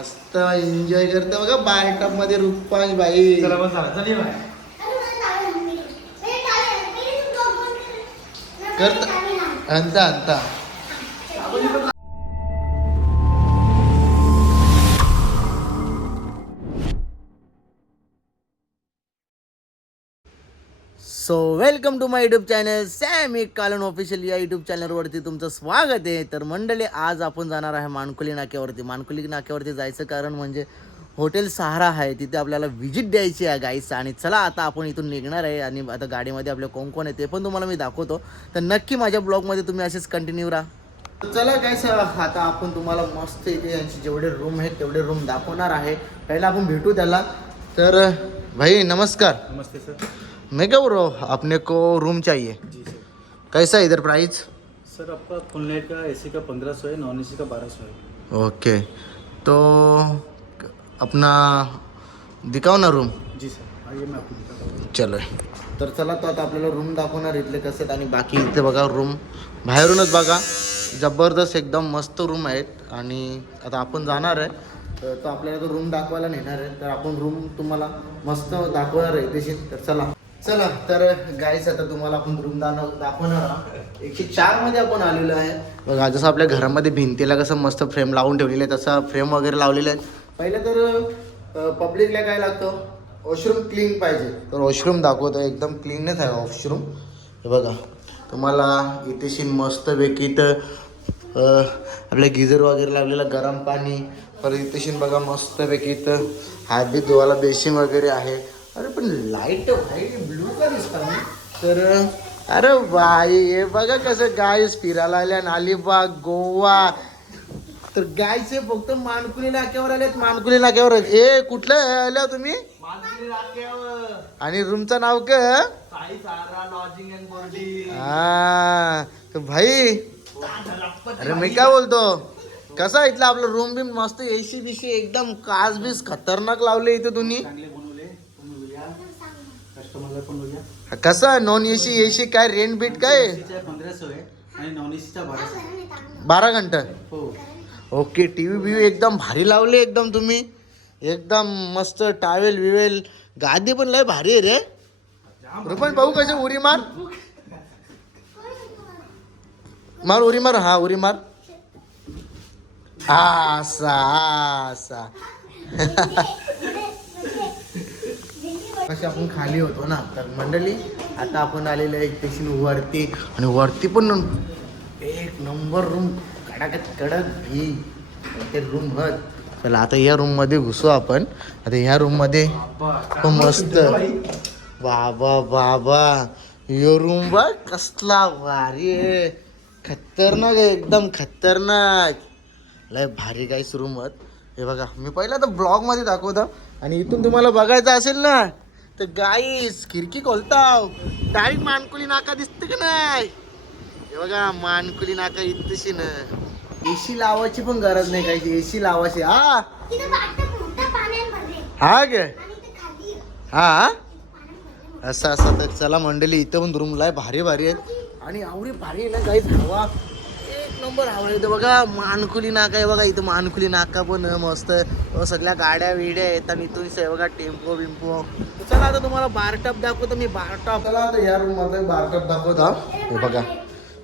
मस्त एन्जॉय करते बघा बारटॉप मध्ये रुपांश भाई. चला बस झाला चल ये बाय. करत आणता आणता. So welcome to my YouTube channel Sam एक कालन ऑफिशियल. या यूट्यूब चॅनलवरती तुमचं स्वागत आहे. तर मंडळी, आज आपण जाणार आहे मानकुली नाक्यावरती. मानकुली नाक्यावरती जायचं कारण म्हणजे हॉटेल सहारा आहे, तिथे आपल्याला व्हिजिट द्यायची आहे गाईस. आणि चला आता आपण इथून निघणार आहे आणि आता गाडीमध्ये आपले कोण कोण आहे ते पण तुम्हाला मी दाखवतो. तर नक्की माझ्या ब्लॉगमध्ये तुम्ही असेच कंटिन्यू राहा. तर चला गाईस, आता आपण तुम्हाला मस्त इथे यांचे जेवढे रूम आहेत तेवढे रूम दाखवणार आहे. पहिला आपण भेटू त्याला. तर भाई नमस्कार. नमस्ते सर. मैं क्या बोल रहा हूँ, अपने को रूम चाहिए. जी सर. कैसा है इधर प्राइस? सर आपका फुल नाइट का एसी का 1500 है, नॉन एसी का 1200 है. ओके, तो अपना दिखाओ ना रूम. जी सर, आइए मैं आपको दिखाता हूँ. चलो. तर चला, तो आता आपल्याला रूम दाखवणार इथले कसे आहेत. आणि बाकी इथे बघा रूम बाहेरूनच बघा जबरदस्त एकदम मस्त रूम आहेत. आणि आता आपण जाणार आहे तर तो आपल्याला तो रूम दाखवायला नेणार आहे. तर आपण रूम तुम्हाला मस्त दाखवणार आहे तशी. तर चला तर गाईस, आता तुम्हाला आपण रूम दाखवणार आहोत. 104 मध्ये आपण आलेलो आहे बघा. जसं आपल्या घरामध्ये भिंतीला कसं मस्त फ्रेम लावून ठेवलेलं आहे तसं फ्रेम वगैरे लावलेले आहेत. पहिलं तर पब्लिकला काय लागतं, वॉशरूम क्लीन पाहिजे. तर वॉशरूम दाखवतो, एकदम क्लीनच आहे वॉशरूम. हे बघा तुम्हाला इथेशी मस्तपैकी तर आपल्या गिझर वगैरे लावलेलं गरम पाणी. परत इथेशी बघा मस्तपैकी इथं हात बी धुवायला बेसिन वगैरे आहे. अरे पण लाईट व्हाईट ब्लू का दिसतात ना. तर अरे बाई, हे बघा कसं गाईस फिरायला आल्या अलिबाग गोवा. तर गायचे फक्त मानकुली नाक्यावर आलेत. मानकुली नाक्यावर ए कुठलं आल्या तुम्ही? मानकुली नाक्यावर. आणि रूमचं नाव का? साई सहारा लॉजिंग अँड बोर्डिंग. हा तर भाई, अरे मी काय बोलतो, कसा इथला आपला रूम बी मस्त एसी बीसी एकदम काच बीस खतरनाक लावले इथे तुम्ही. चांगले बनवले, तुम्ही बोलूया कस्टमरला पण बोलूया. कसा नॉन एसी काय रेंट बीट काय? एसीचा 1500 आहे आणि नॉन एसीचा 1200. 12 घंटा. हो. ओके, टीव्ही बिव्ही एकदम भारी लावले एकदम तुम्ही. एकदम मस्त टावेल विवेल, गादी पण लय भारी आहे रे. रुपन भाऊ कसे उरी मार मार उरी मार. हा उरी मार. असा असा कसे आपण खाली होतो ना. तर मंडळी, आता आपण आलेले आहे स्टेशन वरती. आणि वरती पण एक नंबर रूम कडक ही ते रूम हत. चला आता या रूम मध्ये घुसू आपण. आता ह्या रूम मध्ये मस्त बाबा बाबा, यो रूम बघ कसला भारी आहे. खतरनाक आहे, एकदम खतरनाक, लय भारी गाईस रूम आहेत. हे बघा, मी पहिला तर ब्लॉग मध्ये दाखवतो. आणि इथून तुम्हाला बघायचं असेल ना तर गाईस खिडकी खोलताव डायरेक्ट मानकुली नाका दिसते का नाही. हे बघा मानकुली नाका इथशी ना. एसी लावायची पण गरज नाही, काही एसी लावायची. हा हा गे हा असं तर चला मंडळी, इथं पण रूम लाय भारी भारी आहेत. आणि आवडी भारी आहे ना गाईस, हवा एक नंबर हवा येते बघा. मानकुली नाका आहे बघा, इथं मानकुली नाका पण मस्त. सगळ्या गाड्या विड्या आहेत आणि इथून बघा टेम्पो बिम्पो. चला आता तुम्हाला बारटप दाखवतो मी. बारटप, चला आता या रूम मध्ये बारटप दाखवतो. हे बघा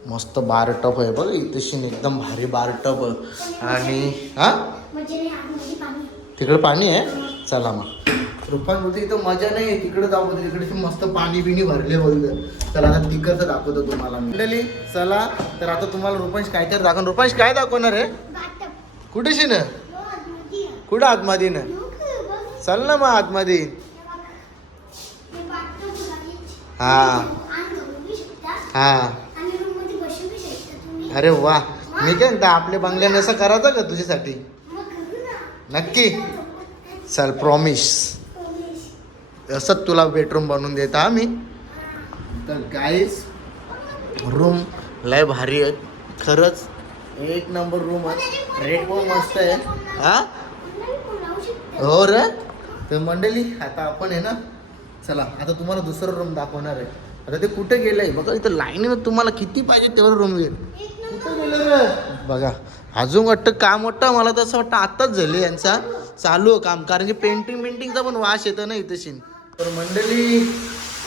मस्त बारटप आहे बघा इथेशी, एकदम भारी बारटप. आणि हा तिकडे पाणी आहे. चला मग रुपान बोलते इथं मजा नाही, तिकडे जाऊ बोलते, तिकडे मस्त पाणी बिणी भरले बोलतं. चला आता तिकडचं दाखवतो तुम्हाला मंडळी. चला तर आता तुम्हाला रुपांश काय तर दाखव. रुपांश काय दाखवणार आहे? कुठेशी ना, कुठं आतमध्ये ना. चल ना मग आतमध्ये. हा हा अरे वा, मी काय म्हणता आपल्या बंगल्याने असं करायचं का तुझ्यासाठी? नक्की. चल प्रॉमिस, असंच तुला बेडरूम बनवून देता आम्ही. तर गाईस रूम लय भारी आहेत खरंच, एक नंबर रूम आहे. रेट पण मस्त आहे. हा हो रे. तर मंडळी आता आपण आहे ना, चला आता तुम्हाला दुसरं रूम दाखवणार आहे. आता ते कुठे गेलंय बघा, इथं लाईनीमध्ये तुम्हाला किती पाहिजे तेवढं रूम येईल. कुठं गेलं रे बघा. अजून वाटतं काम वाटतं मला तसं वाटतं आताच झाले यांचा चालू आहे काम, कारण की पेंटिंगचा पण वास येतो ना इथे शिन. तर मंडळी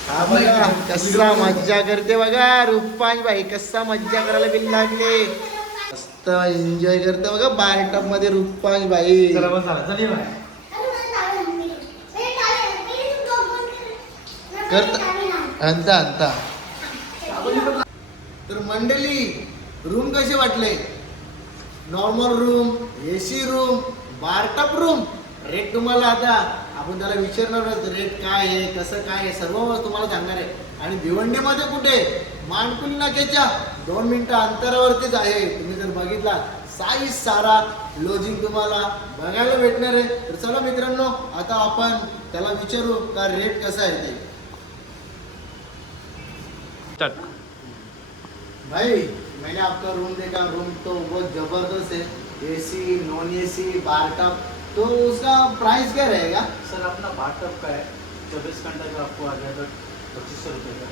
हा बघा कसा मज्जा करते बघा रुपांश भाई, कसा मज्जा करायला बिल लागले, मस्त एन्जॉय करते बघा बारटप मध्ये रुपांश भाई. करता अंता. तर मंडळी रूम कसे वाटले? नॉर्मल रूम, एसी रूम, बारटप रूम. रेट तुम्हाला आता आपण त्याला विचारणारच, रेट काय आहे कसं काय आहे सर्व तुम्हाला सांगणार आहे. आणि भिवंडीमध्ये कुठे? मानकुल नाक्याच्या 2 मिनिटं अंतरावरतीच आहे. तुम्ही जर बघितला साई सारा लॉजिंग तुम्हाला बघायला भेटणार आहे. तर चला मित्रांनो आता आपण त्याला विचारू का रेट कसा आहे ते. भाई मैंने आपका रूम देखा, रूम तो बहुत जबरदस्त है, एसी नॉन एसी बारटप, तो उसका प्राइस क्या रहेगा? सर अपना बाथटब का है 24 घंटे का आपको आ जाएगा 2500 रुपये का,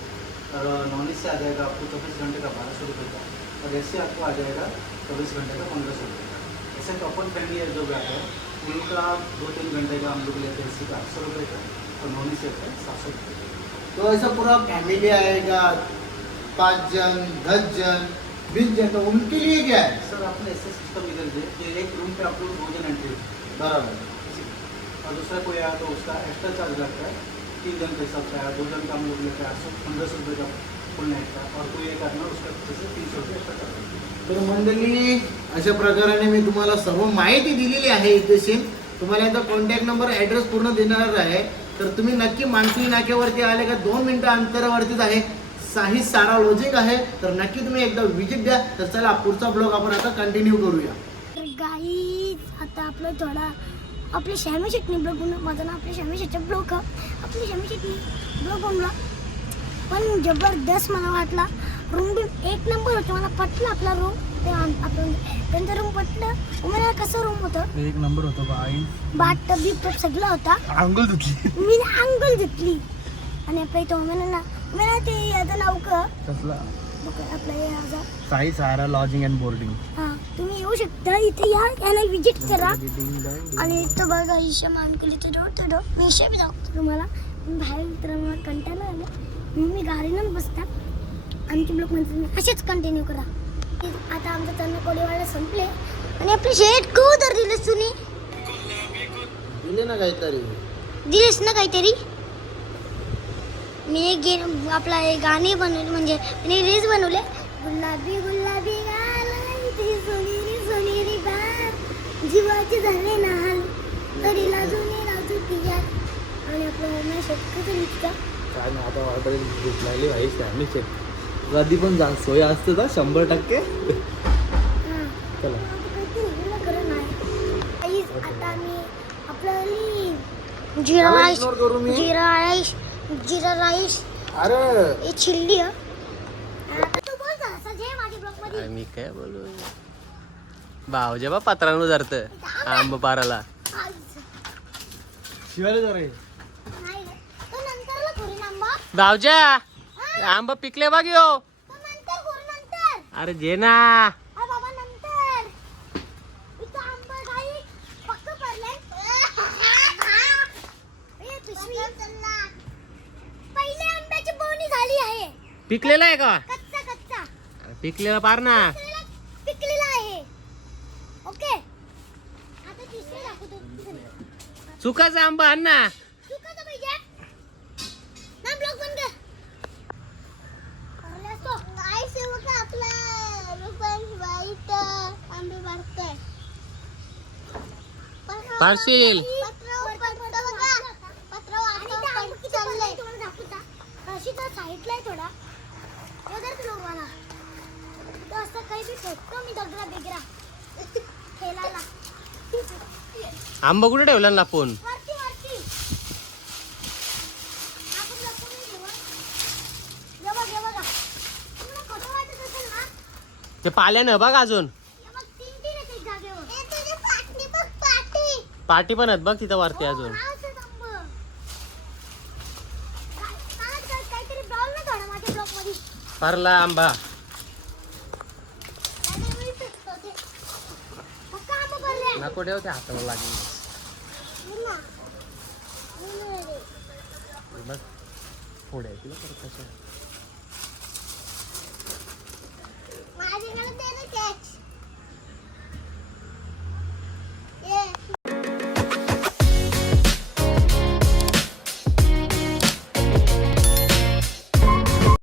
और नॉन एसी आ जाएगा आपको 24 घंटे का 1200 रुपये का, और एसी आपको आ जाएगा 24 घंटे का 1500 रुपये का. ऐसे कपल फैमिली है जो बैठा है उनका 2-3 घंटे का हम लोग लेते हैं एसी का 800 रुपये का, और नॉन एसी का 700 रुपये का. तो ऐसा पूरा फैमिली आएगा 5 जन 10 जन 20 जन, तो उनके लिए क्या है? सर आपने ऐसे सिस्टम इधर दे कि एक रूम पे आप लोग 2 जन एंट्री, बराबर. और दूसरा कोई आया तो उसका एक्स्ट्रा चार्ज लगता है 3 जन के हिसाब से आया, 2 जन का हम लोग लेते हैं 800-1500 रुपये का फुल नाइट का, और कोई एक आदमी उसका जैसे 300 रुपये एक्स्ट्रा चार्ज. तर मंडळी अशा प्रकाराने मी तुम्हाला सर्व माहिती दिलेली आहे. इथे तुम्हाला याचा कॉन्टॅक्ट नंबर ॲड्रेस पूर्ण देणार आहे. तर तुम्ही नक्की मानकुली नाक्यावरती आले का 2 मिनिटं अंतरावरतीच आहे, साही सारा लॉजिंग आहे. तर नक्की तुम्ही एकदा विजिट द्या. तर चला पुढचा ब्लॉग आपण आता कंटिन्यू करूया. तर गाईज आता आपलं थोडा आपले श्यामी शेटणी ब्लॉग बनवून, माझं नाव आपल्या श्यामी शेटचा ब्लॉग, आपली श्यामी शेटणी ब्लॉग बनवला. पण जबरदस्त मला वाटला. रूम बी 1 नंबर होतं, मला पटलं आपला रूम. ते आपण त्यांचं रूम पटलं. मला कसं रूम होतं? 1 नंबर होतो बाई. बाथटब बिथटब सगळं होता. आंघोळ धुतली मी आंघोळ धुतली. आणि आपल्या इथं मला ते याचं नाव का कसला आपलं हे याचं साई सारा लॉजिंग अँड बोर्डिंग. हां तुम्ही येऊ शकता इथे, या याला विजिट करा. आणि इथं बघा ईशा मानकुलीचं डोर मी ईशा बी दाखवतो तुम्हाला. बाहेर मित्रांनो कंटाळा आला म्हणून मी गाडीनं बसता. आमची ब्लॉग म्हणजे असेच कंटिन्यू करा. आता आमचं तर्ण कोळीवाडा संपले आणि आपले शेट को तर दिलेस तुम्ही? दिले ना काहीतरी, दिलेस ना काहीतरी. मी एक आपला एक गाणे बनवले, म्हणजे मी रील्स बनवले. गुलाबी गुलाबी गालांची सोनेरी सोनेरी बार, जीवाचे झाले नाल तरी लाजून लाजू पिया. आणि आपलं उमेश शेतकरी लिखता काय नाही आता ऑर्डर घेतलेली भाई फॅमिली चेक कधी पण जा सोय असते ना 100%. चला आता मी आपलं जिरा राईस करू मी. जिरा राईस अरे हे चिल्ली. तू बोल ना सजय माझ्या ब्लॉग मध्ये. मी काय बोलू भाव जेव्हा पत्रांवर जात आंब पाराला शिवाय जरा नाही तो नंतरला करू आंबा. भावजा आंब पिकले बघ यो. तो नंतर करू नंतर. अरे जे ना अरे बाबा नंतर. इथं आंबा काही पक्क पडलाय. ए पिशवी पहिले आंब्याची बोनी झाली आहे. पिकलेला आहे का? कच्चा कच्चा अरे पिकलेला पार ना. पिकलेला आहे. ओके आता तिसरे दाखवतो. चुकाचा आंबा आण ना. चुकाचं पाहिजे ना. ब्लॉग बंद कर. गाइस हे बघा आपला रुपांश वाईट आंबे मारतोय. पार्सिल साईडला आहे थोडा. लोक मला तो असं काही बी फेकतो मी दगडा बिगरा खेळायला. आंबा कुठे ठेवला ना आपण? वरती वरती आपण लपून घेऊ. हे बघा तुम्हाला खोटं वाटत असेल ना. ते पाल्यानं बघ अजून हे बघ 3 आहेत एक जागेवर. हे तुझी पाटी बघ पाटी. पाटी पण आहेत बघ तिथं वरती अजून. काहीतरी ब्लॉग ना थोडा माझ्या ब्लॉग मध्ये. पारला आंबा. कोड्या होत्या हाताला लागली बघ पुढे तिला परत कसं माझ्याकडे ते